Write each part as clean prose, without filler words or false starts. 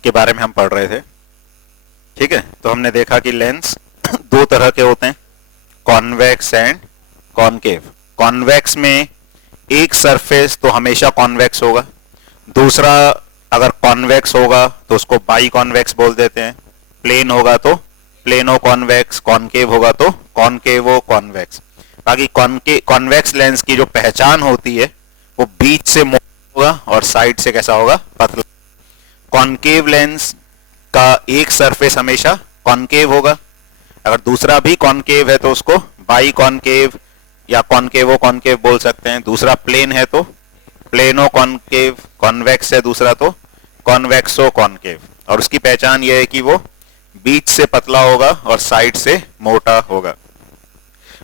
के बारे में हम पढ़ रहे थे। ठीक है, तो हमने देखा कि लेंस दो तरह के होते हैं, कॉन्वेक्स एंड कॉनकेव। कॉन्वेक्स में एक सरफेस तो हमेशा कॉन्वेक्स होगा, दूसरा अगर कॉन्वेक्स होगा तो उसको बाई कॉन्वेक्स बोल देते हैं, प्लेन होगा तो प्लेनो कॉन्वेक्स, कॉनकेव होगा तो कॉनकेवो कॉन्वेक्स। बाकी कॉन्वेक्स लेंस की जो पहचान होती है वो बीच से मोटा होगा और साइड से कैसा होगा, पतला। कॉनकेव लेंस का एक सरफेस हमेशा कॉनकेव होगा, अगर दूसरा भी कॉनकेव है तो उसको बाई कॉनकेव या कॉनकेवो कॉनकेव बोल सकते हैं। दूसरा प्लेन है तो प्लेनो कॉनकेव, कॉन्वेक्स है दूसरा तो कॉन्वेक्सो कॉनकेव। और उसकी पहचान यह है कि वो बीच से पतला होगा और साइड से मोटा होगा।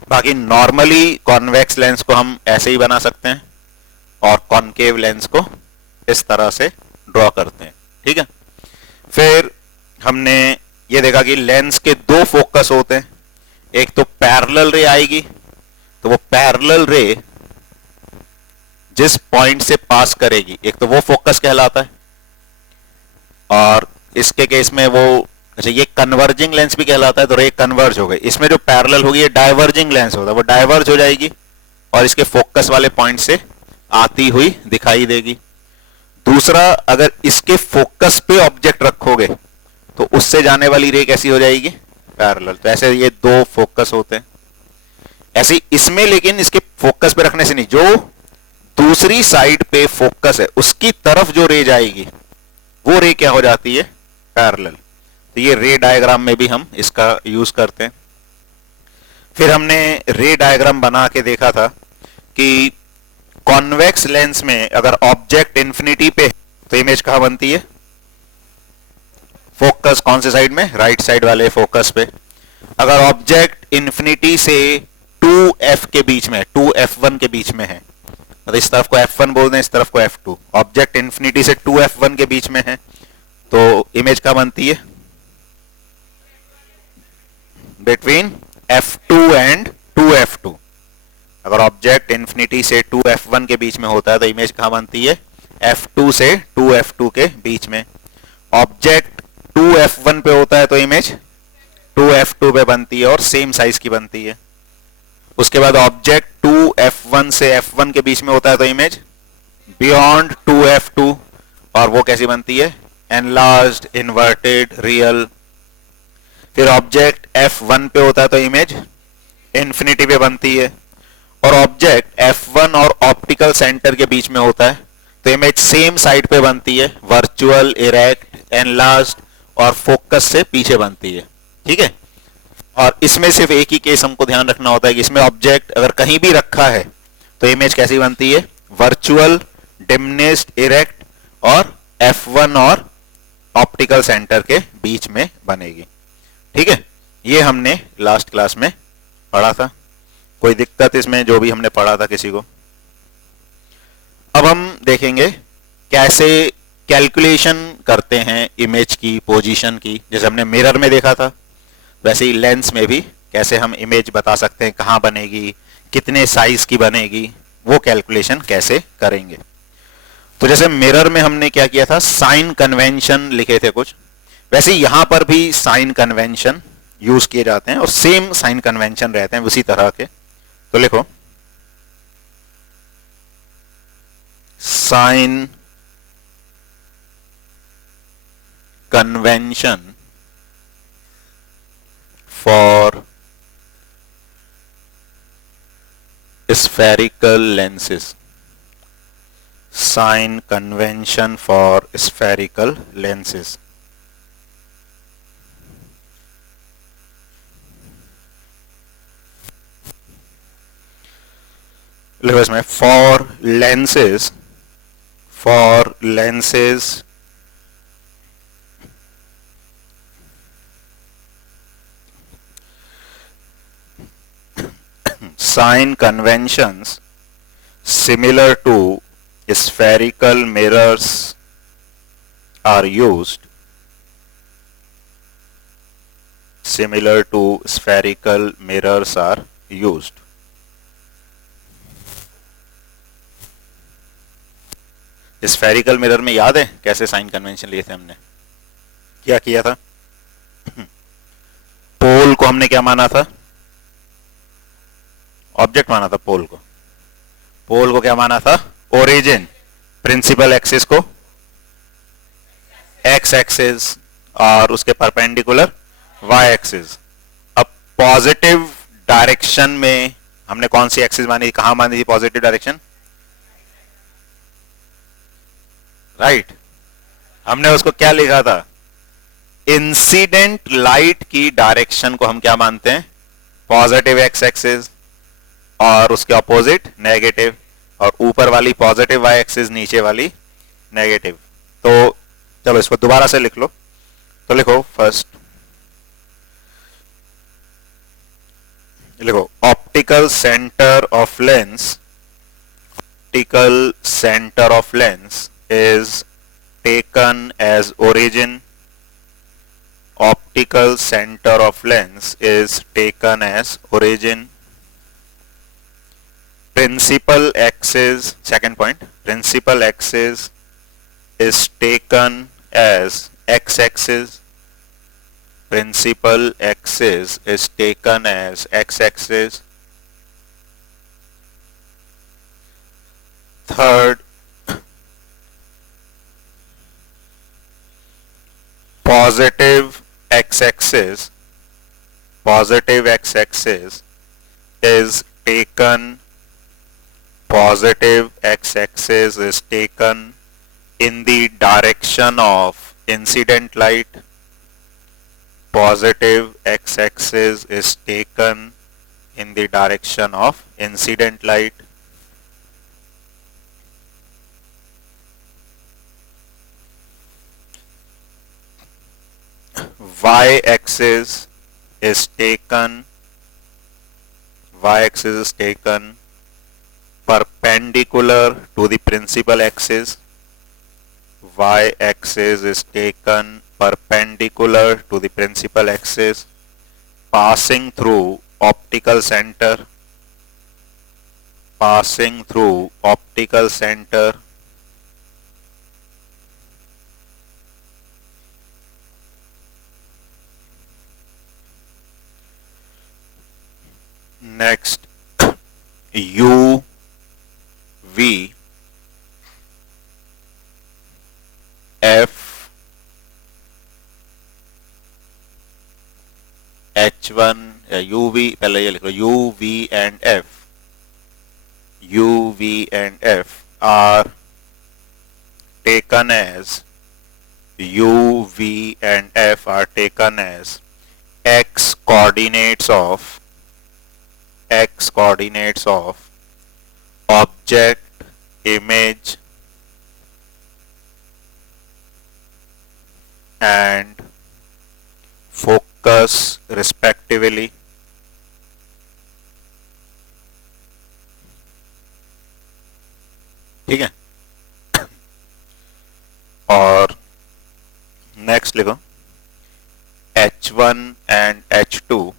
बाकी नॉर्मली कॉन्वेक्स लेंस को हम ऐसे ही बना सकते हैं और कॉनकेव लेंस को इस तरह से ड्रॉ करते हैं। ठीक है, फिर हमने ये देखा कि लेंस के दो फोकस होते हैं, एक तो पैरेलल रे आएगी, तो वो पैरेलल रे जिस पॉइंट से पास करेगी एक तो वो फोकस कहलाता है, और इसके केस में वो अच्छा ये कन्वर्जिंग लेंस भी कहलाता है, तो रे कन्वर्ज हो गई। इसमें जो पैरेलल होगी ये डाइवर्जिंग लेंस होता है, वो डाइवर्ज हो जाएगी और इसके फोकस वाले पॉइंट से आती हुई दिखाई देगी। दूसरा, अगर इसके फोकस पे ऑब्जेक्ट रखोगे तो उससे जाने वाली रे कैसी हो जाएगी, पैरेलल। तो ऐसे ये दो फोकस होते हैं। ऐसे इसमें लेकिन इसके फोकस पे रखने से नहीं, जो दूसरी साइड पे फोकस है उसकी तरफ जो रे जाएगी वो रे क्या हो जाती है, पैरेलल। तो ये रे डायग्राम में भी हम इसका यूज करते हैं। फिर हमने रे डायग्राम बना के देखा था कि कॉन्वेक्स लेंस में अगर ऑब्जेक्ट इंफिनिटी पे तो इमेज कहां बनती है, फोकस कौन से साइड में, राइट साइड वाले फोकस पे। अगर ऑब्जेक्ट इंफिनिटी से 2f के बीच में, 2f1 के बीच में है, तो इस तरफ को f1 बोल दें, इस तरफ को f2। ऑब्जेक्ट इंफिनिटी से 2f1 के बीच में है तो इमेज कहां बनती है, बिटवीन f2 एंड 2f2। अगर ऑब्जेक्ट इंफिनिटी से 2f1 के बीच में होता है तो इमेज कहां बनती है, f2 से 2f2 के बीच में। ऑब्जेक्ट 2f1 पे होता है तो इमेज 2f2 पे बनती है और सेम साइज की बनती है। उसके बाद ऑब्जेक्ट 2f1 से f1 के बीच में होता है तो इमेज बियॉन्ड 2f2, और वो कैसी बनती है, एनलार्ज्ड, इन्वर्टेड, रियल। फिर ऑब्जेक्ट f1 पे होता है तो इमेज इंफिनिटी पे बनती है, और ऑब्जेक्ट f1 और ऑप्टिकल सेंटर के बीच में होता है तो इमेज सेम साइड पे बनती है, वर्चुअल, इरेक्ट, एनलार्ज्ड और फोकस से पीछे बनती है। ठीक है, और इसमें सिर्फ एक ही केस हमको ध्यान रखना होता है कि इसमें ऑब्जेक्ट अगर कहीं भी रखा है तो इमेज कैसी बनती है, वर्चुअल, डिमिनिश्ड, इरेक्ट और f1 और ऑप्टिकल सेंटर के बीच में बनेगी। ठीक है, ये हमने लास्ट क्लास में पढ़ा था। कोई दिक्कत इसमें जो भी हमने पढ़ा था किसी को? अब हम देखेंगे कैसे कैलकुलेशन करते हैं इमेज की पोजीशन की। जैसे हमने मिरर में देखा था वैसे ही लेंस में भी कैसे हम इमेज बता सकते हैं कहां बनेगी, कितने साइज की बनेगी, वो कैलकुलेशन कैसे करेंगे। तो जैसे मिरर में हमने क्या किया था, साइन कन्वेंशन लिखे थे कुछ, वैसे यहां पर भी साइन कन्वेंशन यूज किए जाते हैं और सेम साइन कन्वेंशन रहते हैं उसी तरह के। तो लिखो sign convention for spherical lenses, sign convention for spherical lenses। लिखो इसमें for lenses sign conventions similar to spherical mirrors are used, similar to spherical mirrors are used। Spherical mirror में याद है कैसे साइन कन्वेंशन लिए थे हमने? क्या किया था? पोल को हमने क्या माना था? ऑब्जेक्ट माना था पोल को। पोल को क्या माना था? ओरिजिन। प्रिंसिपल एक्सिस को एक्स एक्सिस और उसके परपेंडिकुलर वाई एक्सिस। अब पॉजिटिव डायरेक्शन में हमने कौन सी एक्सिस मानी थी, कहां मानी थी पॉजिटिव डायरेक्शन? राइट। हमने उसको क्या लिखा था? इंसिडेंट लाइट की डायरेक्शन को हम क्या मानते हैं? पॉजिटिव एक्स एक्सिस और उसके ऑपोजिट नेगेटिव, और ऊपर वाली पॉजिटिव वाई एक्सिस, नीचे वाली नेगेटिव। तो चलो इसको दोबारा से लिख लो। तो लिखो फर्स्ट, लिखो optical centre of lens, optical center of lens is taken as origin. Optical center of lens is taken as origin. Principal axis, second point, principal axis is taken as x-axis. Principal axis is taken as x-axis. Third, positive x-axis is taken, positive x-axis is taken in the direction of incident light. Positive x-axis is taken in the direction of incident light. Y-axis is taken perpendicular to the principal axis. Y-axis is taken perpendicular to the principal axis, passing through optical center. Passing through optical center. Next, U, V, F, H1 या UV, पहले ये लिख लो, UV and F. UV and F are taken as UV and F are taken as x coordinates of object, image and focus respectively. ठीक है। और next लिखो H1 and H2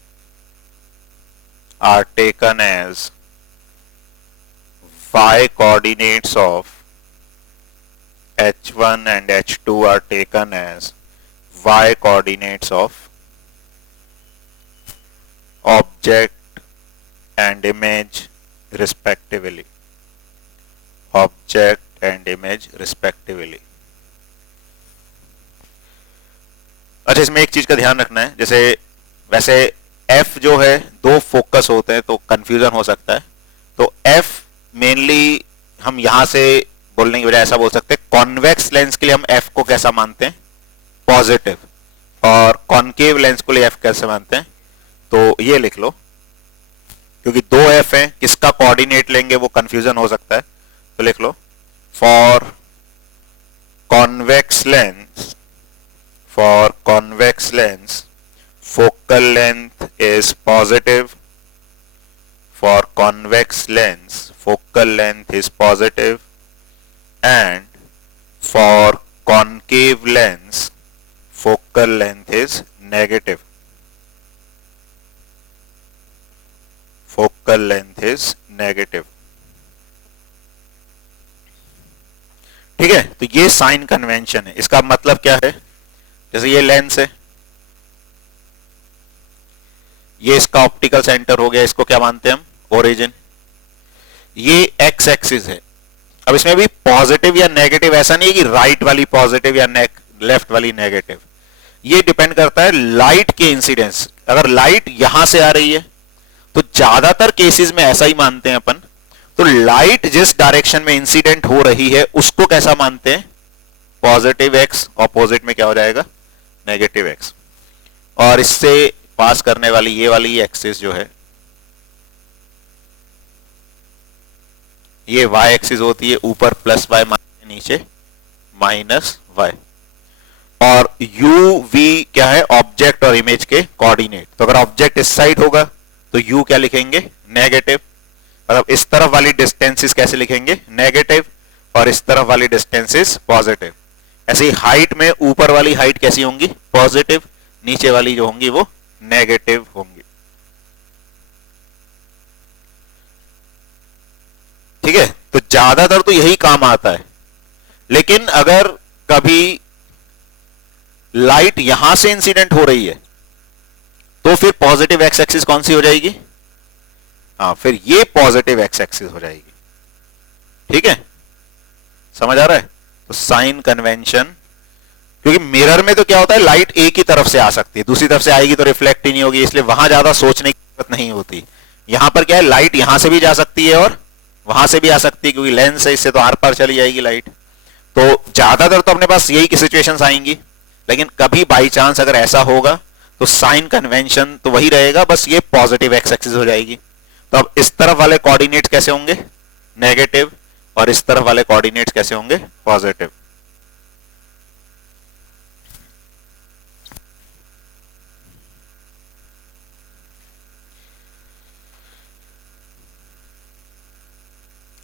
are taken as y coordinates of H1 and H2 are taken as y coordinates of object and image respectively. Object and image respectively. अच्छा, इसमें एक चीज का ध्यान रखना है, जैसे वैसे F जो है दो फोकस होते हैं तो कंफ्यूजन हो सकता है। तो F मेनली हम यहां से बोलने की बजाय ऐसा बोल सकते हैं, कॉन्वेक्स लेंस के लिए हम F को कैसा मानते हैं? पॉजिटिव। और कॉनकेव लेंस के लिए F कैसे मानते हैं? तो ये लिख लो, क्योंकि दो F हैं, किसका कोऑर्डिनेट लेंगे वो कंफ्यूजन हो सकता है। तो लिख लो, for convex lens focal length is positive. For convex lens focal length is positive, and for concave lens focal length is negative. Focal length is negative. ठीक है, तो ये साइन कन्वेंशन है। इसका मतलब क्या है? जैसे ये लेंस है, ये इसका ऑप्टिकल सेंटर हो गया, इसको क्या मानते हैं हम, ओरिजिन। ये एक्स एक्सिस है। अब इसमें भी पॉजिटिव या नेगेटिव ऐसा नहीं है कि राइट वाली पॉजिटिव या लेफ्ट वाली नेगेटिव, ये डिपेंड करता है लाइट के इंसिडेंस। अगर लाइट यहां से आ रही है तो ज्यादातर केसेस में ऐसा ही मानते हैं अपन, तो लाइट जिस डायरेक्शन में इंसिडेंट हो रही है उसको कैसा मानते हैं, पॉजिटिव एक्स, ऑपोजिट में क्या हो जाएगा, नेगेटिव एक्स। और इससे पास करने वाली ये वाली एक्सिस जो है, ये वाई एक्सिस होती है, ऊपर प्लस वाई, नीचे माइनस वाई। और यू वी क्या है, ऑब्जेक्ट और इमेज के कोऑर्डिनेट। तो अगर ऑब्जेक्ट इस साइड होगा तो यू क्या लिखेंगे, नेगेटिव। मतलब इस तरफ वाली डिस्टेंसेस कैसे लिखेंगे, नेगेटिव, और इस तरफ वाली डिस्टेंसेस पॉजिटिव। ऐसे ही हाइट में ऊपर वाली हाइट कैसी होंगी, पॉजिटिव, नीचे वाली जो होंगी वो नेगेटिव होंगी। ठीक है, तो ज्यादातर तो यही काम आता है। लेकिन अगर कभी लाइट यहां से इंसिडेंट हो रही है तो फिर पॉजिटिव एक्स एक्सिस कौन सी हो जाएगी, हाँ, फिर ये पॉजिटिव एक्स एक्सिस हो जाएगी। ठीक है, समझ आ रहा है। तो साइन कन्वेंशन, क्योंकि मिरर में तो क्या होता है, लाइट एक ही तरफ से आ सकती है, दूसरी तरफ से आएगी तो रिफ्लेक्ट ही नहीं होगी, इसलिए वहां ज्यादा सोचने की जरूरत नहीं होती। यहां पर क्या है, लाइट यहां से भी जा सकती है और वहां से भी आ सकती है, क्योंकि लेंस है, इससे तो आर पार चली जाएगी लाइट। तो ज्यादातर तो अपने पास यही की सिचुएशंस आएंगी। लेकिन कभी बाई चांस अगर ऐसा होगा तो साइन कन्वेंशन तो वही रहेगा, बस ये पॉजिटिव एक्स एक्सिस हो जाएगी। तो अब इस तरफ वाले कोऑर्डिनेट्स कैसे होंगे, नेगेटिव, और इस तरफ वाले कोऑर्डिनेट्स कैसे होंगे, पॉजिटिव।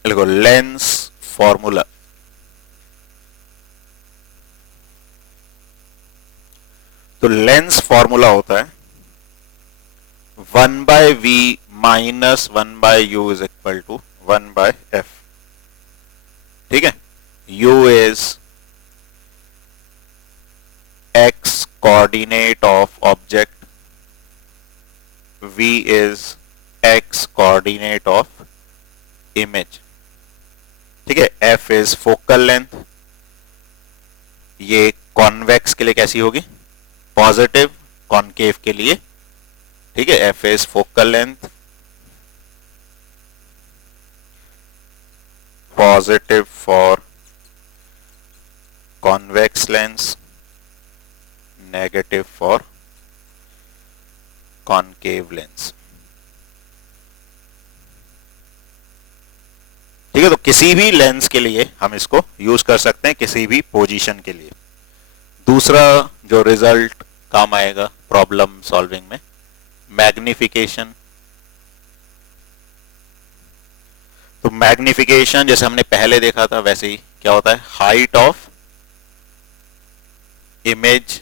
देखो लेंस फॉर्मूला, तो लेंस फॉर्मूला होता है 1/v minus 1/u is equal to 1/f। ठीक है, u is x coordinate of object, v is x coordinate of image. ठीक है, f इज फोकल लेंथ, ये कॉन्वेक्स के लिए कैसी होगी, पॉजिटिव, कॉनकेव के लिए, ठीक है, f is focal length, positive for convex lens, negative for concave lens. ठीक है, तो किसी भी लेंस के लिए हम इसको यूज कर सकते हैं, किसी भी पोजीशन के लिए। दूसरा जो रिजल्ट काम आएगा प्रॉब्लम सॉल्विंग में, मैग्निफिकेशन। तो मैग्निफिकेशन जैसे हमने पहले देखा था वैसे ही क्या होता है, height of image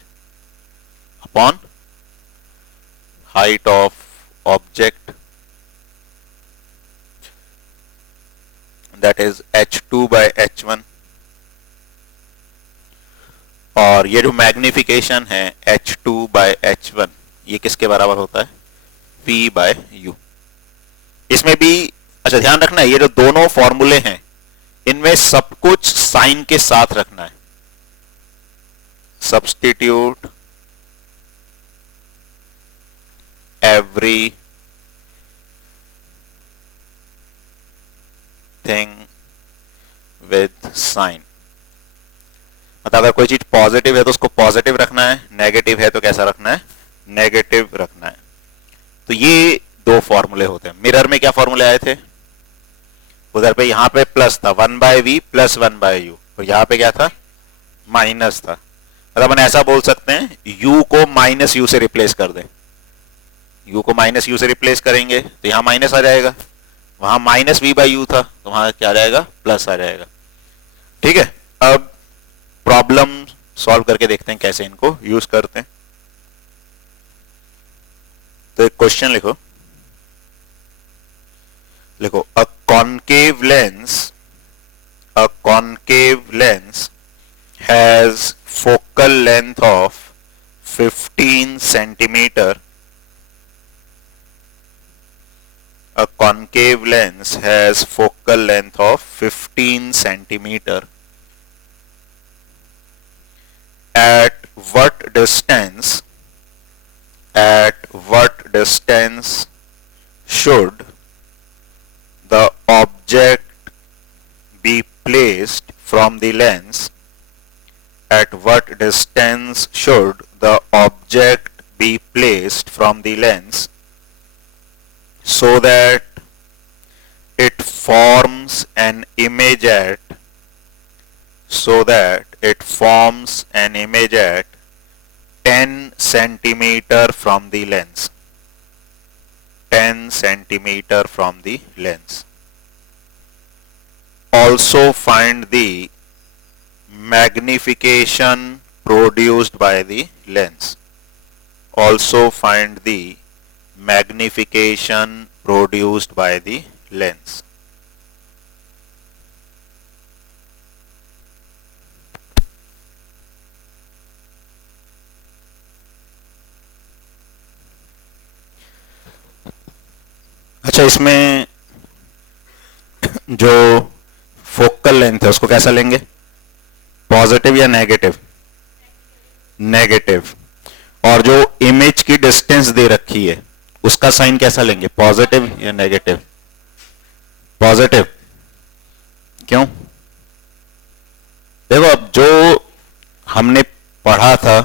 upon height of object, that is h2/h1। और ये जो मैग्निफिकेशन है h2/h1, ये किसके बराबर होता है, p/u। इसमें भी अच्छा ध्यान रखना है, ये जो दोनों फॉर्मूले हैं इनमें सब कुछ साइन के साथ रखना है। Substitute everything with sign. मतलब अगर कोई चीज पॉजिटिव है तो उसको पॉजिटिव रखना है, नेगेटिव है तो कैसा रखना है, नेगेटिव रखना है। तो ये दो फॉर्मूले होते हैं। मिरर में क्या फॉर्मूले आए थे, उधर पे यहां पे प्लस था 1/v प्लस 1/u, और यहां पे क्या था, माइनस था। मतलब अपन ऐसा बोल सकते हैं u को माइनस u से रिप्लेस कर दें, u को माइनस u से रिप्लेस करेंगे तो यहां माइनस आ जाएगा, वहां माइनस v/u था तो वहां क्या आ जाएगा, प्लस आ जाएगा। ठीक है, अब प्रॉब्लम सॉल्व करके देखते हैं कैसे इनको यूज करते हैं। तो एक क्वेश्चन लिखो, a concave lens has focal length of 15 centimeter, a concave lens has focal length of 15 centimeter. At what distance should the object be placed from the lens? At what distance should the object be placed from the lens so that it forms an image at 10 centimeter from the lens? 10 centimeter from the lens. Also find the magnification produced by the lens. Also find the magnification produced by the lens. अच्छा, इसमें जो focal length है उसको कैसा लेंगे? Positive या negative? Negative. और जो इमेज की डिस्टेंस दे रखी है उसका साइन कैसा लेंगे? पॉजिटिव या नेगेटिव? पॉजिटिव। क्यों? देखो, अब जो हमने पढ़ा था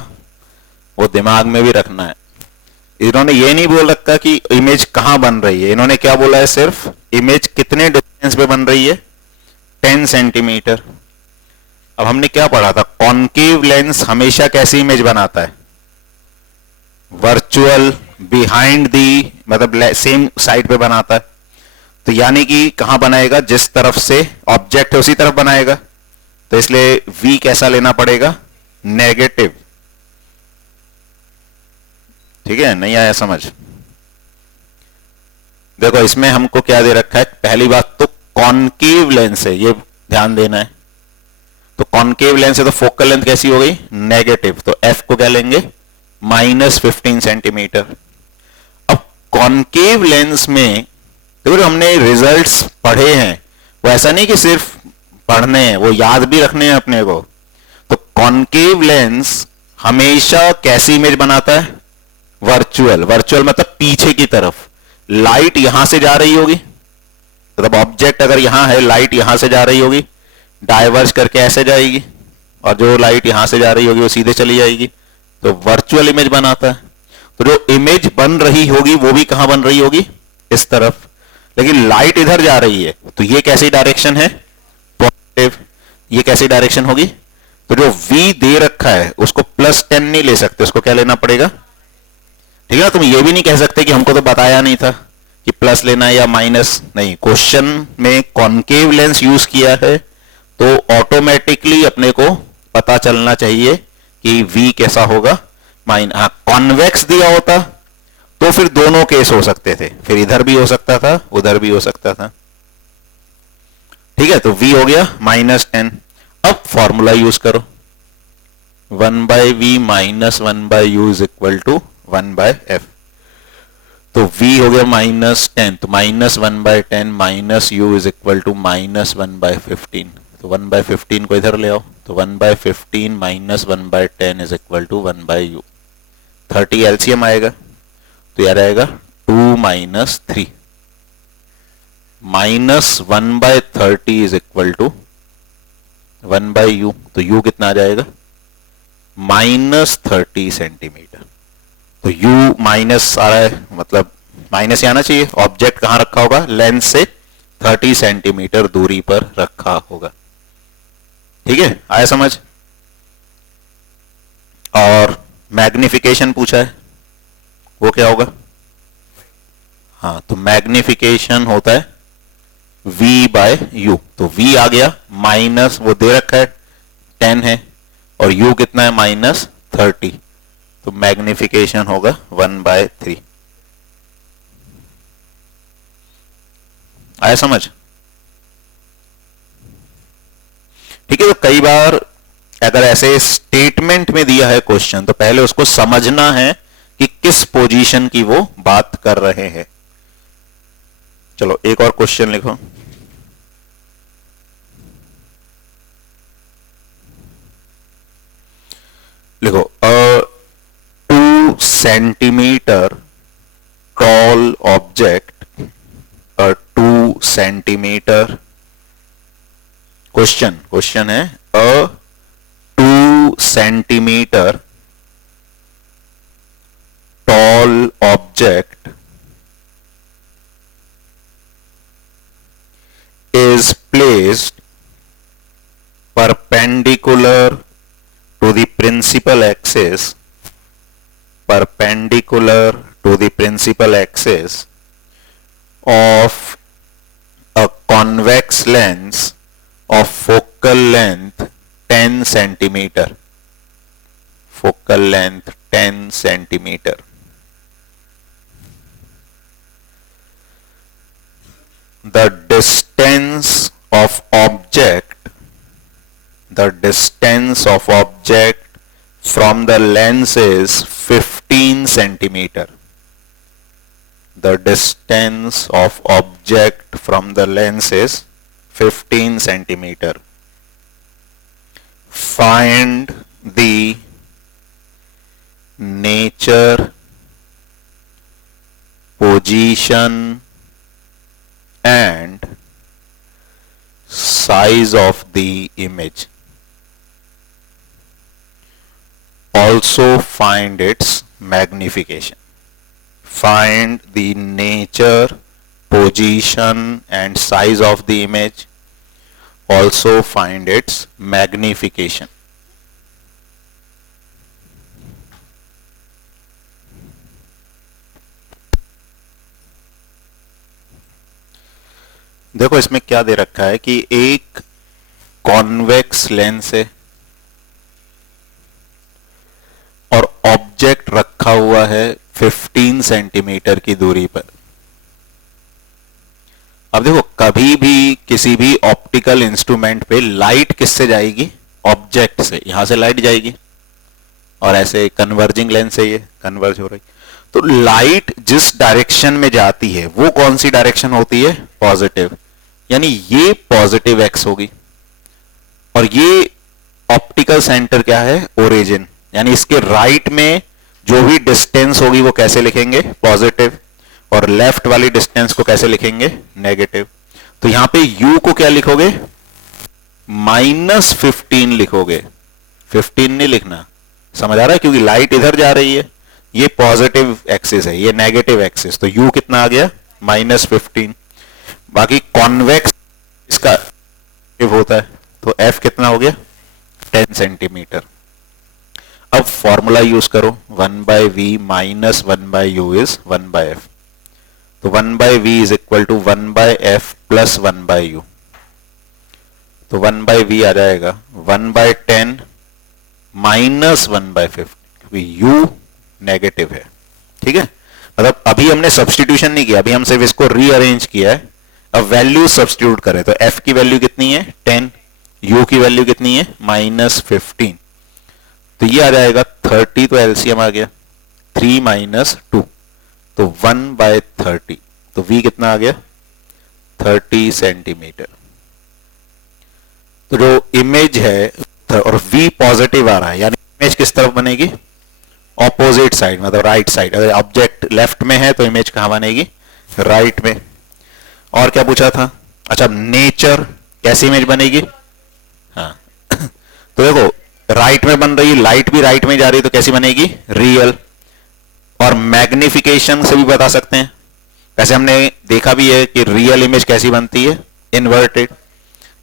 वो दिमाग में भी रखना है। इन्होंने ये नहीं बोल रखा कि इमेज कहां बन रही है, इन्होंने क्या बोला है? सिर्फ इमेज कितने डिस्टेंस पे बन रही है? 10 सेंटीमीटर। अब हमने क्या पढ़ा था? कॉन्केव लेंस हमेशा कैसी इमेज बनाता है? वर्चुअल, बिहाइंड दी, मतलब सेम साइड पे बनाता है। तो यानी कि कहां बनाएगा? जिस तरफ से ऑब्जेक्ट है उसी तरफ बनाएगा। तो इसलिए v कैसा लेना पड़ेगा? नेगेटिव। ठीक है? नहीं आया समझ? देखो, इसमें हमको क्या दे रखा है? पहली बात तो कॉन्केव लेंस है, ये ध्यान देना है। तो कॉन्केव लेंस है तो फोकल लेंथ कैसी हो गई? नेगेटिव। तो f को क्या लेंगे? -15 सेंटीमीटर। अब कॉन्केव लेंस में देखो, जो हमने रिजल्ट्स पढ़े हैं वो ऐसा नहीं कि सिर्फ पढ़ने हैं, वो याद भी रखने हैं अपने को। तो कॉन्केव लेंस हमेशा कैसी इमेज बनाता है? वर्चुअल। वर्चुअल मतलब पीछे की तरफ। लाइट यहां से जा रही होगी, मतलब ऑब्जेक्ट अगर यहां है, लाइट यहां से जा रही होगी, डाइवर्ज करके ऐसे जाएगी, और जो लाइट यहां से जा रही होगी वो सीधे चली जाएगी। तो वर्चुअल इमेज बनाता है। तो जो इमेज बन रही होगी वो भी कहां बन रही होगी? इस तरफ। लेकिन लाइट इधर जा रही है, तो ये कैसी डायरेक्शन है? पॉजिटिव। ये कैसी डायरेक्शन होगी? तो जो v दे रखा है उसको +10 नहीं ले सकते, उसको क्या लेना पड़ेगा? ठीक है ना? तुम ये भी नहीं कह सकते कि हमको तो बताया नहीं था कि प्लस लेना है या माइनस। नहीं, क्वेश्चन में कॉन्केव लेंस यूज किया है तो ऑटोमेटिकली अपने को पता चलना चाहिए कि v कैसा होगा? कॉन्वेक्स दिया होता तो फिर दोनों केस हो सकते थे, फिर इधर भी हो सकता था, उधर भी हो सकता था। ठीक है? तो v हो गया -10। अब फॉर्मूला यूज करो, 1/v - 1/u is equal to 1/f। तो v हो गया -10, तो -1/10 minus u is equal to -1/15। तो 1/15 को इधर ले आओ, तो 1/15 minus 1/10 is equal to 1/u। 30 LCM आएगा, तो यार आएगा 2 - 3 -1/30 इज इक्वल टू 1/u। तो u कितना आ जाएगा? -30 सेंटीमीटर। तो u माइनस आ रहा है, मतलब माइनस आना चाहिए। ऑब्जेक्ट कहां रखा होगा? लेंस से 30 सेंटीमीटर दूरी पर रखा होगा। ठीक है? आया समझ? और मैग्निफिकेशन पूछा है, वो क्या होगा? हाँ, तो मैग्निफिकेशन होता है v/u। तो v आ गया, माइनस वो दे रखा है 10 है, और u कितना है? -30। तो मैग्निफिकेशन होगा 1/3। आया समझ? ठीक है? तो कई बार अगर ऐसे स्टेटमेंट में दिया है क्वेश्चन तो पहले उसको समझना है कि किस पोजीशन की वो बात कर रहे हैं। चलो एक और क्वेश्चन लिखो। लिखो, अ 2 centimetre tall object, a 2 centimetre, question है अ 2 centimetre tall object is placed perpendicular to the principal axis, perpendicular to the principal axis of a convex lens of focal length 10 centimeter, focal length 10 centimeter. The distance of object from the lens is 15 centimeter. The distance of object from the lens is 15 centimeter. Find the nature, position and size of the image. Also find its magnification. Find the nature, position and size of the image. Also find its magnification. देखो इसमें क्या दे रखा है कि एक convex lens है और object रखा हुआ है 15 सेंटीमीटर की दूरी पर। अब देखो कभी भी किसी भी ऑप्टिकल इंस्ट्रूमेंट पे लाइट किससे जाएगी? ऑब्जेक्ट से। यहां से लाइट जाएगी और ऐसे कन्वर्जिंग लेंस से ये कन्वर्ज हो रही, तो लाइट जिस डायरेक्शन में जाती है वो कौन सी डायरेक्शन होती है? पॉजिटिव। यानी ये पॉजिटिव एक्स होगी और ये ऑप्टिकल सेंटर क्या है? ओरिजिन। यानी इसके राइट में जो भी डिस्टेंस होगी वो कैसे लिखेंगे? पॉजिटिव। और लेफ्ट वाली डिस्टेंस को कैसे लिखेंगे? नेगेटिव। तो यहां पे u को क्या लिखोगे? -15 लिखोगे। 15 नहीं लिखना, समझ आ रहा है? क्योंकि लाइट इधर जा रही है, ये पॉजिटिव एक्सिस है, ये नेगेटिव एक्सिस, तो u कितना आ गया? -15। बाकी कॉन्वेक्स इसका होता है तो f कितना हो गया? 10 सेंटीमीटर। अब फॉर्मूला यूज करो, 1/v minus 1/u is 1/f। तो 1/v is equal to 1/f plus 1/u। तो 1/v आ जाएगा 1/10 माइनस 1/50, क्योंकि u नेगेटिव है। ठीक है, मतलब अभी हमने सब्सटीट्यूशन नहीं किया, अभी हम सिर्फ इसको रीअरेंज किया है। अब वैल्यू सब्सटीट्यूट करें तो f की वैल्यू कितनी है? 10, u की वैल्यू कितनी है? -15। तो ये आ जाएगा 30, तो एलसीएम आ गया 3 - 2, तो 1/30। तो v कितना आ गया? 30 सेंटीमीटर। तो जो इमेज है और v पॉजिटिव आ रहा है, यानी इमेज किस तरफ बनेगी? ऑपोजिट साइड, मतलब राइट साइड। अगर ऑब्जेक्ट लेफ्ट में है तो इमेज कहां बनेगी? राइट में। और क्या पूछा था? अच्छा, नेचर, कैसी इमेज बनेगी? हाँ तो देखो राइट में बन रही है, लाइट भी राइट में जा रही है, तो कैसी बनेगी? रियल। और मैग्निफिकेशन से भी बता सकते हैं, वैसे हमने देखा भी है कि रियल इमेज कैसी बनती है? इन्वर्टेड।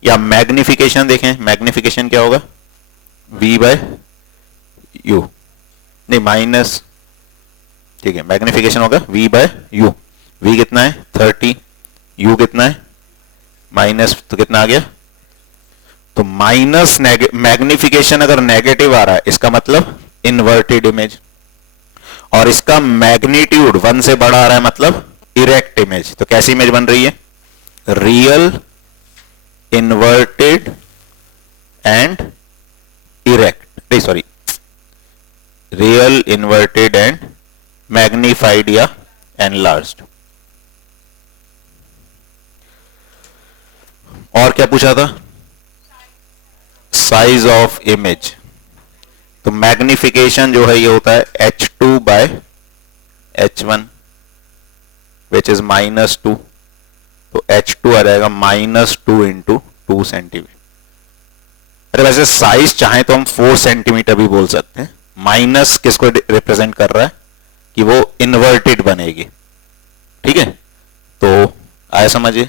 या मैग्निफिकेशन देखें, मैग्निफिकेशन क्या होगा? v/u, नहीं माइनस, ठीक है, मैग्निफिकेशन होगा v/u। v कितना है? 30, u कितना है? माइनस, तो कितना आ गया? तो माइनस मैग्निफिकेशन अगर नेगेटिव आ रहा है इसका मतलब इन्वर्टेड इमेज, और इसका मैग्नीट्यूड 1 से बड़ा आ रहा है मतलब इरेक्ट इमेज। तो कैसी इमेज बन रही है? रियल, इन्वर्टेड एंड इरेक्ट, नहीं sorry, real, inverted and magnified या एनलार्ज्ड। और क्या पूछा था? Size of image. तो मैग्निफिकेशन जो है ये होता है h2 bye h1 which is -2। तो h2 आ जाएगा -2 इंटू 2 सेंटीमीटर। अरे वैसे साइज चाहे तो हम 4 सेंटीमीटर भी बोल सकते हैं। माइनस किसको रिप्रेजेंट कर रहा है कि वो इन्वर्टेड बनेगी, ठीक है। तो आया समझिए।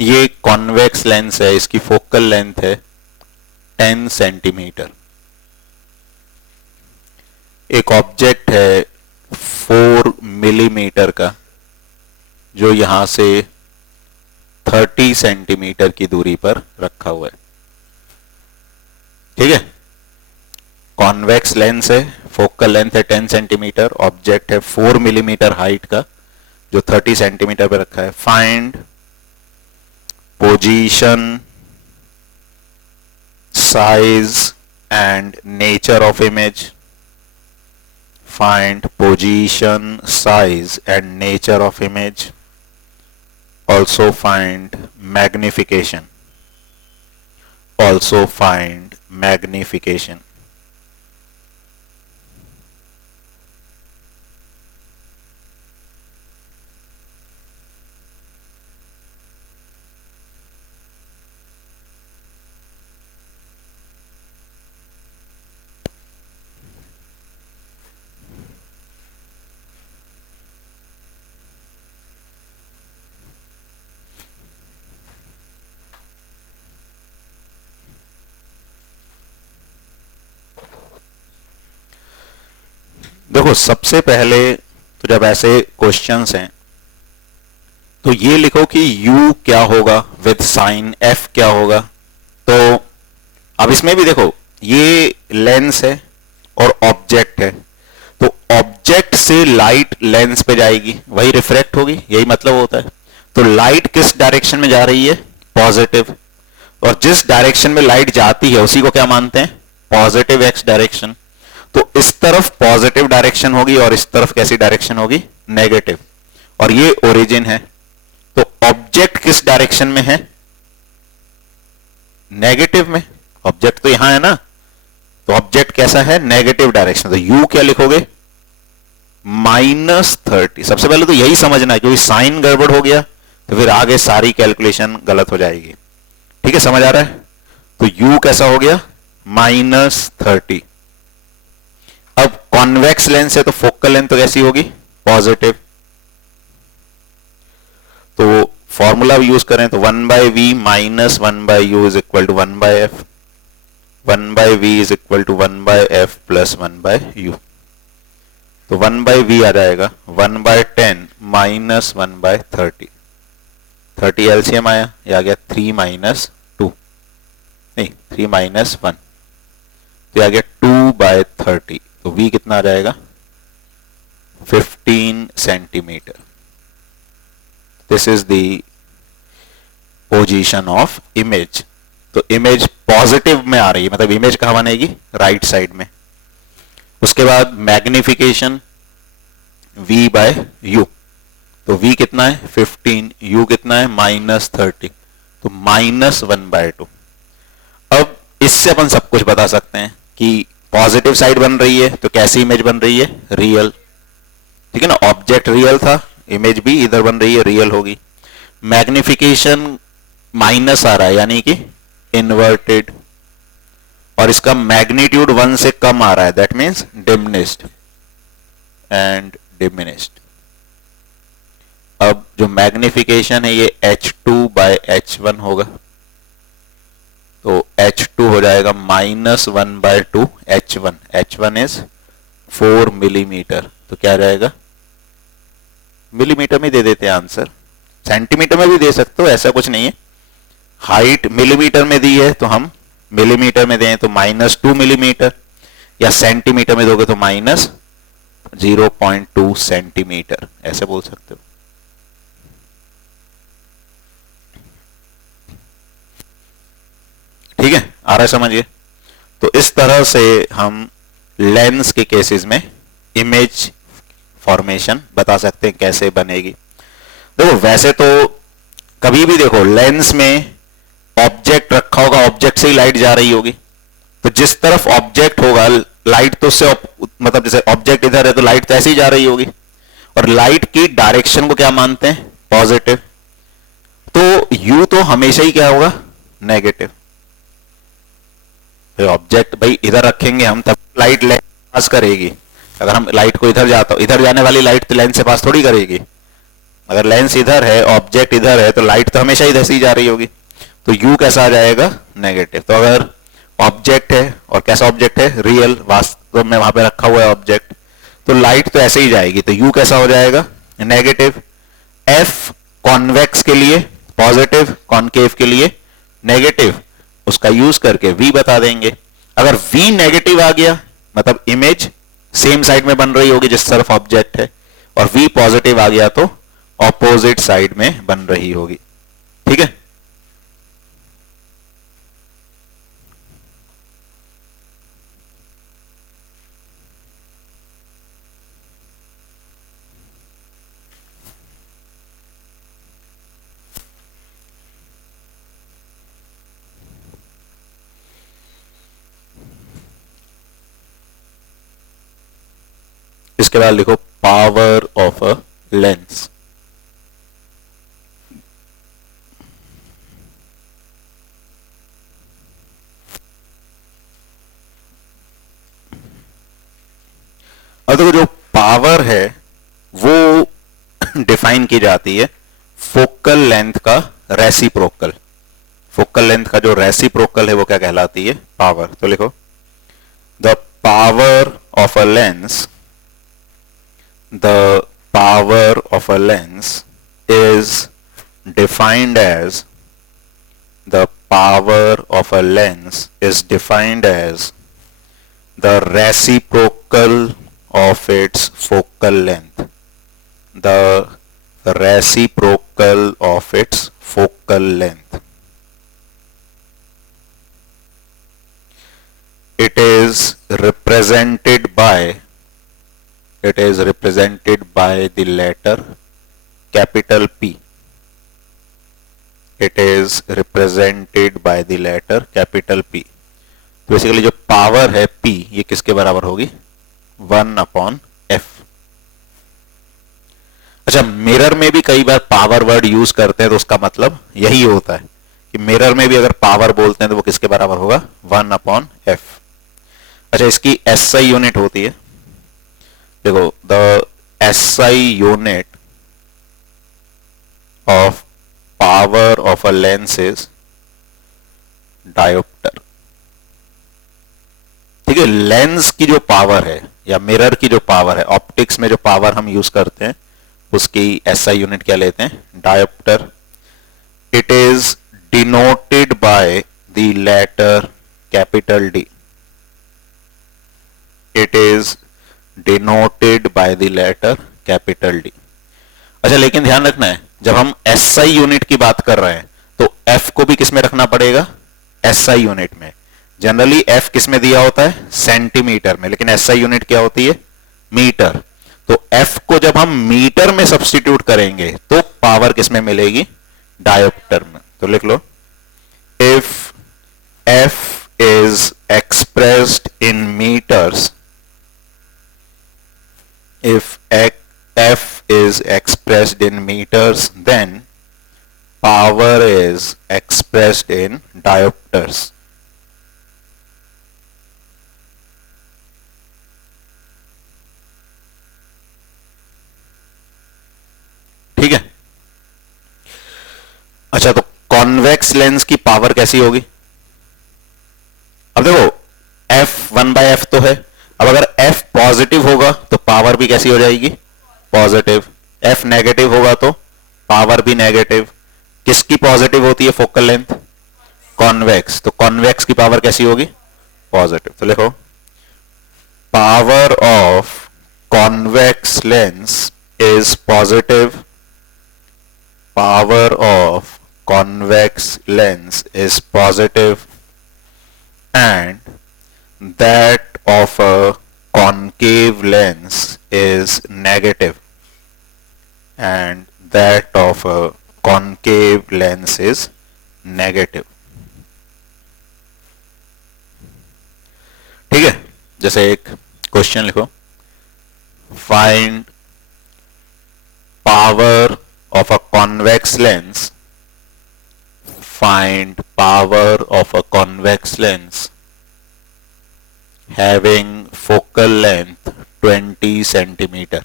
ये कॉन्वेक्स लेंस है, इसकी फोकल लेंथ है 10 सेंटीमीटर। एक ऑब्जेक्ट है 4 मिलीमीटर का जो यहां से 30 सेंटीमीटर की दूरी पर रखा हुआ है, ठीक है। कॉन्वेक्स लेंस है, फोकल लेंथ है 10 सेंटीमीटर, ऑब्जेक्ट है 4 मिलीमीटर हाइट का जो 30 सेंटीमीटर पर रखा है। Find position, size and nature of image. Find position, size and nature of image. Also find magnification. Also find magnification. देखो सबसे पहले तो जब ऐसे क्वेश्चंस हैं तो ये लिखो कि u क्या होगा विद साइन, f क्या होगा। तो अब इसमें भी देखो ये लेंस है और ऑब्जेक्ट है, तो ऑब्जेक्ट से लाइट लेंस पे जाएगी, वही रिफ्रेक्ट होगी, यही मतलब होता है। तो लाइट किस डायरेक्शन में जा रही है? पॉजिटिव। और जिस डायरेक्शन में लाइट जाती है उसी को क्या मानते हैं? Positive x direction. तो इस तरफ पॉजिटिव डायरेक्शन होगी और इस तरफ कैसी डायरेक्शन होगी? नेगेटिव। और ये ओरिजिन है, तो ऑब्जेक्ट किस डायरेक्शन में है? नेगेटिव में। ऑब्जेक्ट तो यहां है ना, तो ऑब्जेक्ट कैसा है? Negative direction. तो u क्या लिखोगे? -30। सबसे पहले तो यही समझना है, क्योंकि साइन गड़बड़ हो गया तो फिर आगे सारी कैलकुलेशन गलत हो जाएगी, ठीक है। समझ आ रहा है? तो u कैसा हो गया? -30। अब कॉन्वेक्स लेंस है तो फोकल लेंथ तो कैसी होगी? पॉजिटिव। तो फॉर्मूला यूज करें तो 1/v minus 1/u is equal to 1/f, 1/v is equal to 1/f plus 1/u। तो 1/v आ जाएगा 1/10 माइनस 1/30। 30 एलसीएम आया, ये आ गया 3 माइनस 2, नहीं 3 माइनस 1, तो आ गया 2/30। तो v कितना आ जाएगा? 15 centimetre. This is the position of image. तो इमेज पॉजिटिव में आ रही है, मतलब इमेज कहां बनेगी? राइट साइड में। उसके बाद मैग्निफिकेशन v/u। तो v कितना है? 15, u कितना है? -30, तो -1/2। अब इससे अपन सब कुछ बता सकते हैं कि पॉजिटिव साइड बन रही है तो कैसी इमेज बन रही है? रियल, ठीक है ना। ऑब्जेक्ट रियल था, इमेज भी इधर बन रही है, रियल होगी। मैग्निफिकेशन माइनस आ रहा है यानी कि इन्वर्टेड, और इसका मैग्नीट्यूड 1 से कम आ रहा है, that means diminished and diminished. अब जो मैग्निफिकेशन है ये h2/h1 होगा, तो h2 हो जाएगा -1/2 h1। h1 इज 4 मिलीमीटर, तो क्या रहेगा? मिलीमीटर में दे देते हैं आंसर, सेंटीमीटर में भी दे सकते हो, ऐसा कुछ नहीं है। हाइट मिलीमीटर में दी है तो हम मिलीमीटर में दें तो -2 मिलीमीटर, या सेंटीमीटर में दोगे तो -0.2 सेंटीमीटर, ऐसे बोल सकते हो। ठीक है, आ रहा है समझिए। तो इस तरह से हम लेंस के केसेस में इमेज फॉर्मेशन बता सकते हैं कैसे बनेगी। देखो वैसे तो कभी भी देखो लेंस में ऑब्जेक्ट रखा होगा, ऑब्जेक्ट से ही लाइट जा रही होगी, तो जिस तरफ ऑब्जेक्ट होगा लाइट तो उससे मतलब जैसे ऑब्जेक्ट इधर है तो लाइट तो ऐसे ही जा रही होगी, और लाइट की डायरेक्शन को क्या मानते हैं, पॉजिटिव। तो यू तो हमेशा ही क्या होगा, नेगेटिव। ऑब्जेक्ट भाई इधर रखेंगे हम तब लाइट लेंस पास करेगी, अगर हम लाइट को इधर जाने वाली लाइट तो लेंस से पास थोड़ी करेगी। अगर लेंस इधर है, ऑब्जेक्ट इधर है, तो लाइट तो हमेशा इधर से ही जा रही होगी, तो यू कैसा आ जाएगा, नेगेटिव। तो अगर ऑब्जेक्ट है, और कैसा ऑब्जेक्ट है, रियल, वास्तव में वहां पे रखा हुआ है ऑब्जेक्ट, तो लाइट तो ऐसे ही जाएगी, तो यू कैसा हो जाएगा, नेगेटिव। एफ कॉन्वेक्स के लिए पॉजिटिव, कॉनकेव के लिए नेगेटिव, उसका यूज करके वी बता देंगे। अगर वी नेगेटिव आ गया मतलब इमेज सेम साइड में बन रही होगी जिस तरफ ऑब्जेक्ट है, और वी पॉजिटिव आ गया तो ऑपोजिट साइड में बन रही होगी। ठीक है, इसके बाद लिखो पावर ऑफ अ लेंस। अब देखो जो पावर है वो डिफाइन की जाती है फोकल लेंथ का रेसिप्रोकल। फोकल लेंथ का जो रेसिप्रोकल है वो क्या कहलाती है, पावर। तो लिखो the power of a lens, the power of a lens is defined as the power of a lens is defined as the reciprocal of its focal length, the reciprocal of its focal length. It is represented by the letter capital P. It is represented by the letter capital P. तो basically जो power है P ये किसके बराबर होगी, 1/f। अच्छा, mirror में भी कई बार पावर वर्ड यूज करते हैं तो उसका मतलब यही होता है कि मिरर में भी अगर पावर बोलते हैं तो वो किसके बराबर होगा, 1/f। अच्छा, इसकी SI यूनिट होती है, देखो the SI unit of power of a lens is dioptre. ठीक है, लेंस की जो पावर है या मिरर की जो पावर है, ऑप्टिक्स में जो पावर हम यूज करते हैं उसकी SI यूनिट क्या लेते हैं, dioptre. It is denoted by the letter capital D. It is denoted by the letter capital D. अच्छा, लेकिन ध्यान रखना है जब हम SI यूनिट की बात कर रहे हैं तो F को भी किस में रखना पड़ेगा, SI यूनिट में। जनरली F किस में दिया होता है, सेंटीमीटर में, लेकिन SI यूनिट क्या होती है, मीटर। तो F को जब हम मीटर में सब्स्टिट्यूट करेंगे तो पावर किस में मिलेगी, डायोप्टर में। तो लिख लो, if F is expressed in meters, if F is expressed in meters, then power is expressed in diopters. ठीक है। अच्छा, तो कॉन्वेक्स लेंस की पावर कैसी होगी, अब देखो F 1/f तो है, अब अगर F पॉजिटिव होगा तो पावर भी कैसी हो जाएगी, पॉजिटिव। एफ नेगेटिव होगा तो पावर भी नेगेटिव। किसकी पॉजिटिव होती है फोकल लेंथ? कॉन्वेक्स, तो कॉन्वेक्स की पावर कैसी होगी? पॉजिटिव। तो लिखो power of convex lens is positive, power of convex lens is positive and that of a concave lens is negative, and that of a concave lens is negative। ठीक है, जैसे एक question लिखो, find power of a convex lens, find power of a convex lens having focal length 20 centimeter।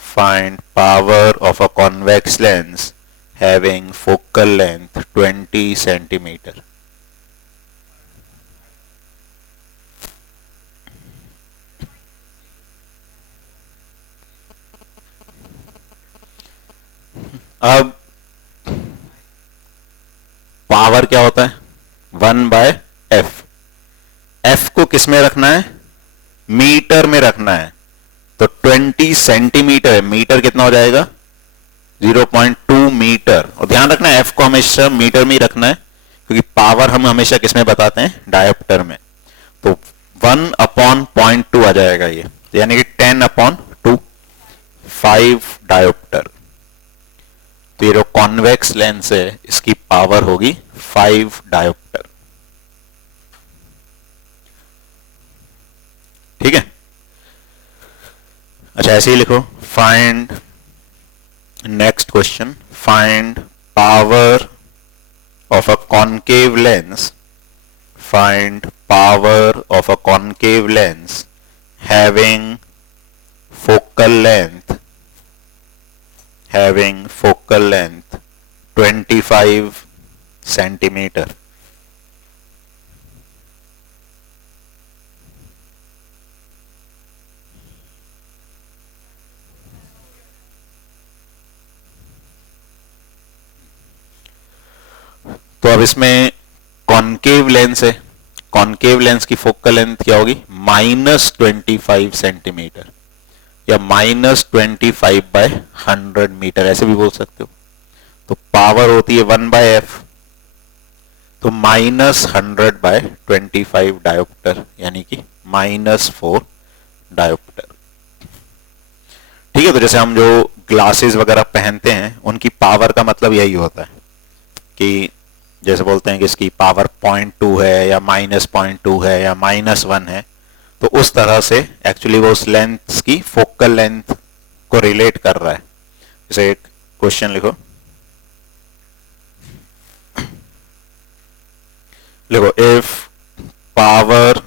Find power of a convex lens having focal length 20 centimeter। अब power क्या होता है? 1/f। f को किस में रखना है? मीटर में रखना है। तो 20 सेंटीमीटर है, मीटर कितना हो जाएगा? 0.2 मीटर। और ध्यान रखना है f को हमेशा मीटर में ही रखना है, क्योंकि पावर हम हमेशा किस में बताते हैं? डायोप्टर में। तो 1/0.2 आ जाएगा ये, यानी कि 10/2, 5 डायोप्टर। तो ये जो कॉन्वेक्स लेंस है इसकी पावर होगी 5 डायोप्टर। ठीक है, अच्छा ऐसे ही लिखो, find next question, find power of a concave lens, find power of a concave lens having focal length, having focal length 25 centimeter। तो अब इसमें कॉनकेव लेंस है, कॉनकेव लेंस की फोकल लेंथ क्या होगी? -25 सेंटीमीटर या -25/100 मीटर, ऐसे भी बोल सकते हो। तो पावर होती है 1/f, तो -100/25 डायोप्टर, यानी कि -4 डायोप्टर। ठीक है, तो जैसे हम जो ग्लासेस वगैरह पहनते हैं उनकी पावर का मतलब यही होता है कि जैसे बोलते हैं कि इसकी पावर 0.2 है या -0.2 है या -1 है, तो उस तरह से एक्चुअली वो उस लेंथ की फोकल लेंथ को रिलेट कर रहा है। जैसे एक क्वेश्चन लिखो, if power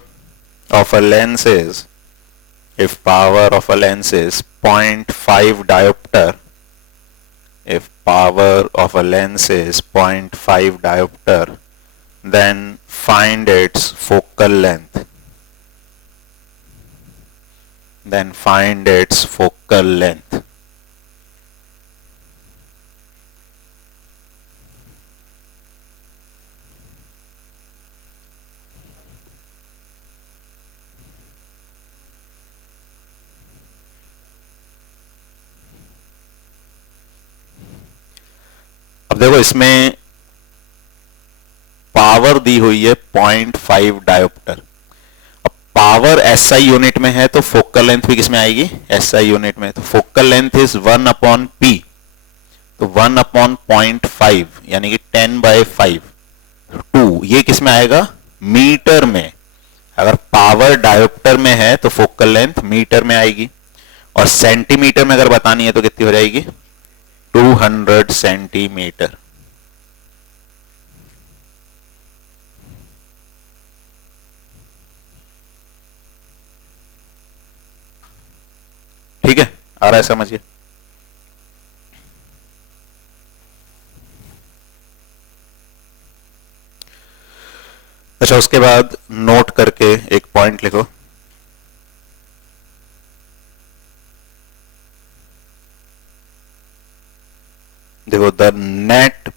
of a lens is 0.5 dioptre, if power of a lens is 0.5 diopter, then find its focal length, then find its focal length। अब देखो इसमें पावर दी हुई है 0.5 डायोप्टर। अब पावर एसआई यूनिट में है तो फोकल लेंथ भी किसमें आएगी? एसआई यूनिट में। तो फोकल लेंथ इज 1/p, तो 1/0.5 यानी कि 10/5 2, ये किसमें आएगा? मीटर में। अगर पावर डायोप्टर में है तो फोकल लेंथ मीटर में आएगी, और सेंटीमीटर में अगर बतानी है तो कितनी हो जाएगी? 200 सेंटीमीटर। ठीक है, आ रहा है समझिए। अच्छा, उसके बाद नोट करके एक पॉइंट लिखो, देखो द नेट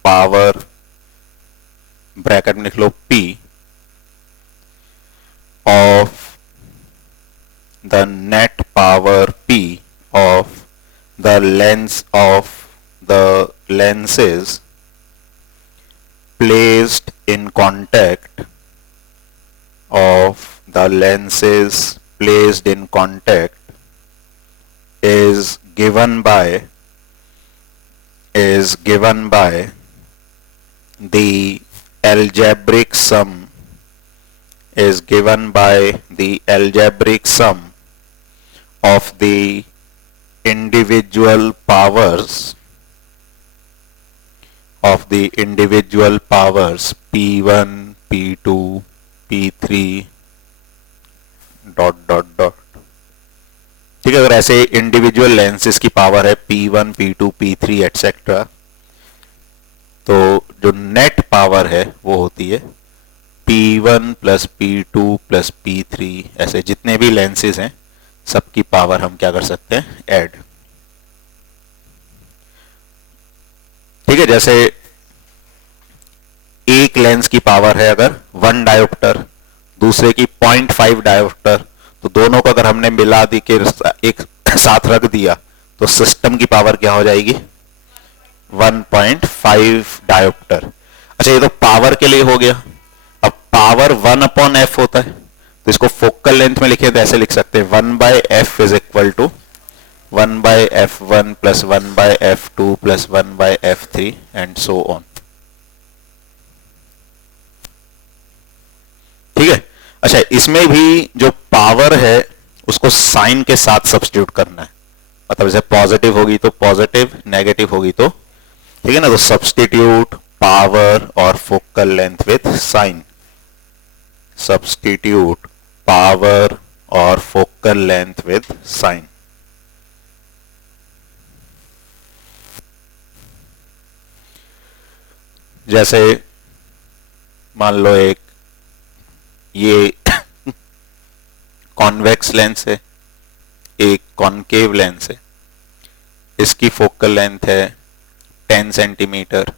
पावर ब्रैकेट में लिख लो P of the net power P of the lens of the lenses placed in contact of the lenses placed in contact is given by the algebraic sum is given by the algebraic sum of the individual powers P1, P2, P3 dot dot dot. ठीक है, अगर ऐसे individual lenses की power है P1, P2, P3 etcetera, तो जो net power है वो होती है P1 plus P2 plus P3, ऐसे जितने भी लेंसेज हैं सबकी पावर हम क्या कर सकते हैं, ऐड। ठीक है, जैसे एक लेंस की पावर है अगर 1 डायोप्टर, दूसरे की 0.5 डायोप्टर, तो दोनों को अगर हमने मिला दी के एक साथ रख दिया तो सिस्टम की पावर क्या हो जाएगी, 1.5 डायोप्टर। अच्छा, ये तो पावर के लिए हो गया। अब पावर 1/f होता है, तो इसको फोकल लेंथ में लिखे तो ऐसे लिख सकते हैं 1/f is equal to 1/f1 plus 1/f2 plus 1/f3 and so on. ठीक है। अच्छा, इसमें भी जो पावर है उसको साइन के साथ सब्स्टिट्यूट करना है, मतलब जैसे पॉजिटिव होगी तो पॉजिटिव, नेगेटिव होगी तो, ठीक है ना। तो सब्स्टिट्यूट पावर और focal length with sign, substitute power और फोकल लेंथ विथ साइन। जैसे मान लो एक ये कॉन्वेक्स लेंस है, एक कॉनकेव लेंस है, इसकी फोकल लेंथ है 10 सेंटीमीटर,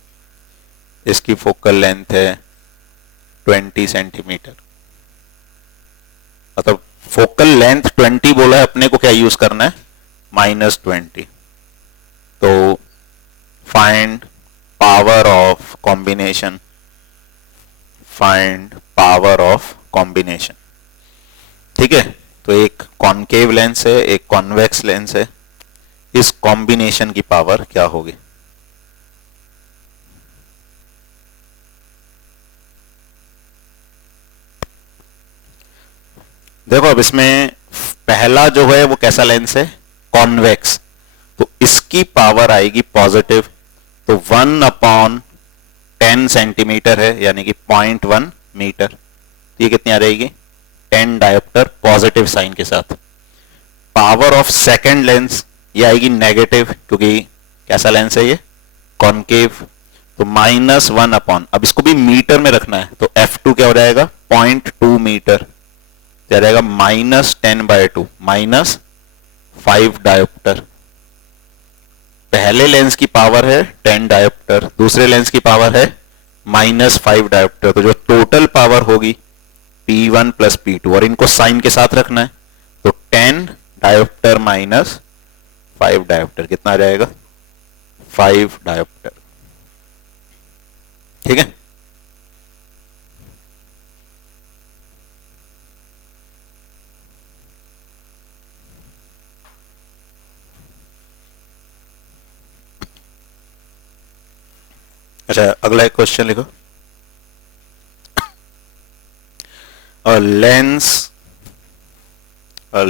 इसकी फोकल लेंथ है 20 सेंटीमीटर। मतलब फोकल लेंथ 20 बोला है, अपने को क्या यूज करना है, -20। तो find power of combination, find power of combination. ठीक है, तो एक कॉनकेव लेंस है, एक कॉन्वेक्स लेंस है, इस कॉम्बिनेशन की पावर क्या होगी। देखो अब इसमें पहला जो है वो कैसा लेंस है, कॉन्वेक्स, तो इसकी पावर आएगी पॉजिटिव, तो 1/10 सेंटीमीटर है यानी कि 0.1 मीटर। ये कितनी आ रहेगी, 10 डायोप्टर पॉजिटिव साइन के साथ। पावर ऑफ सेकंड लेंस ये आएगी नेगेटिव, क्योंकि कैसा लेंस है ये, कॉनकेव, तो -1/, अब इसको भी मीटर में रखना है तो F2 क्या हो जाएगा, 0.2 मीटर, क्या रहेगा -10/2 -5 डायोप्टर। पहले लेंस की पावर है 10 डायोप्टर, दूसरे लेंस की पावर है -5 डायोप्टर, तो जो टोटल पावर होगी P1 प्लस P2, और इनको साइन के साथ रखना है, तो 10 डायोप्टर -5 डायोप्टर कितना आ जाएगा, 5 डायोप्टर। ठीक है, अच्छा अगला एक क्वेश्चन लिखो। A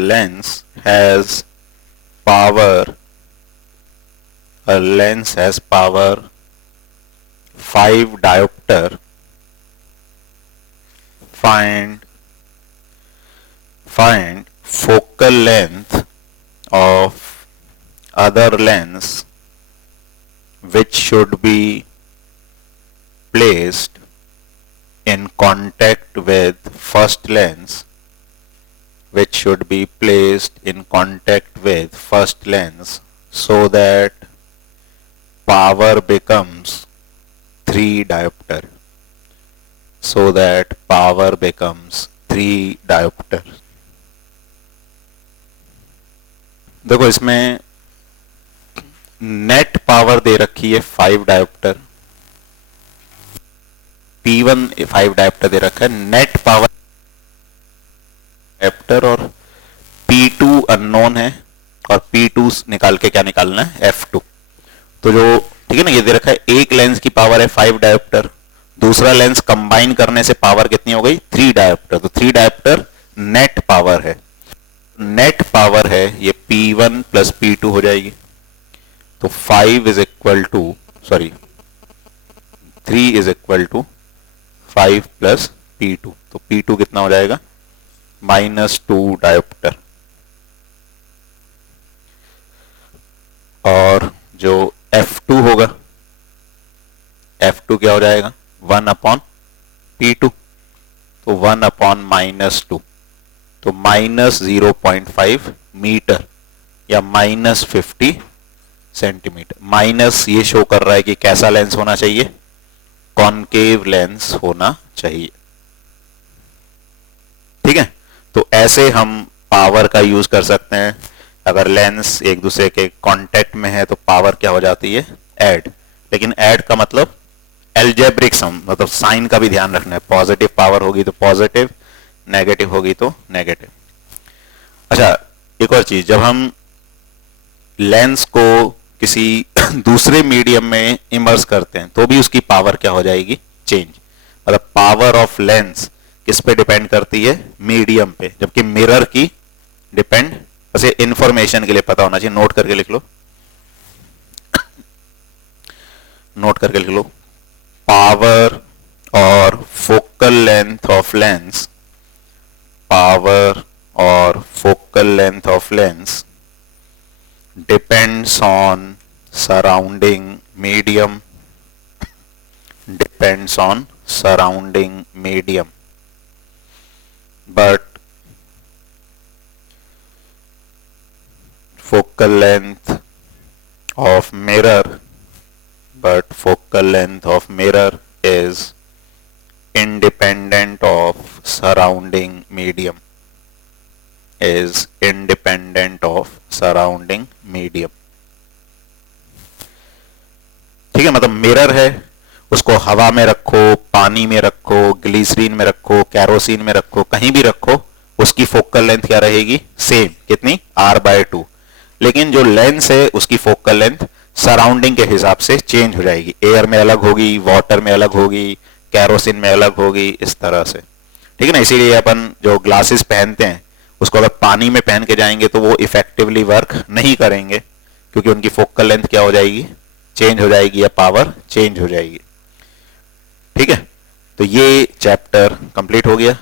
lens has power, a lens has power 5 diopter. Find focal length of other lens which should be placed in contact with first lens which should be placed in contact with first lens so that power becomes 3 diopter. So that power becomes 3 diopter. देखो इसमें net power दे रखी है 5 dioptre, P1 5 dioptre दे रखा है, net power dioptre, और P2 unknown है, और P2 निकाल के क्या निकालना है, F2। तो जो ठीक है ना, ये दे रखा है एक लेंस की पावर है 5 डायोप्टर, दूसरा लेंस कंबाइन करने से पावर कितनी हो गई, 3 डायोप्टर। तो 3 डायोप्टर नेट पावर है, नेट पावर है ये P1 प्लस P2 हो जाएगी। तो 5 is equal to, sorry 3 is equal to 5 plus P2। तो P2 कितना हो जाएगा, -2 डायोप्टर। और जो F2 होगा, F2 क्या हो जाएगा, 1 अपॉन P2। तो 1 अपॉन -2, तो -0.5 मीटर या -50 सेंटीमीटर। माइनस ये शो कर रहा है कि कैसा लेंस होना चाहिए, कॉनकेव लेंस होना चाहिए। ठीक है, तो ऐसे हम पावर का यूज कर सकते हैं। अगर लेंस एक दूसरे के कांटेक्ट में है तो पावर क्या हो जाती है, ऐड। लेकिन ऐड का मतलब एल्जेब्रिक सम, मतलब साइन का भी ध्यान रखना है। पॉजिटिव पावर होगी तो पॉजिटिव, नेगेटिव होगी तो नेगेटिव। अच्छा, एक और चीज, जब हम लेंस को किसी दूसरे मीडियम में इमर्स करते हैं तो भी उसकी पावर क्या हो जाएगी, चेंज। मतलब पावर ऑफ लेंस किस पे डिपेंड करती है, मीडियम पे, जबकि मिरर की डिपेंड, बस ये इंफॉर्मेशन के लिए पता होना चाहिए, नोट करके लिख लो, नोट करके लिख लो। पावर और focal length of lens, power और focal length of lens depends on surrounding medium, depends on surrounding medium, but focal length of mirror, but focal length of mirror is independent of surrounding medium, is independent of surrounding medium। ठीक है, मतलब mirror है, उसको हवा में रखो, पानी में रखो, ग्लिसरीन में रखो, कैरोसिन में रखो, कहीं भी रखो, उसकी फोकल लेंथ क्या रहेगी, सेम। कितनी, R/2। लेकिन जो लेंस है उसकी फोकल लेंथ सराउंडिंग के हिसाब से चेंज हो जाएगी। एयर में अलग होगी, वाटर में अलग होगी, कैरोसिन में अलग होगी, इस तरह से। ठीक है ना, इसीलिए अपन जो ग्लासेस पहनते हैं उसको अगर पानी में पहन के जाएंगे तो वो इफेक्टिवली वर्क नहीं करेंगे, क्योंकि उनकी फोकल लेंथ क्या हो जाएगी, चेंज हो जाएगी, या पावर चेंज हो जाएगी। ठीक है, तो ये चैप्टर कंप्लीट हो गया।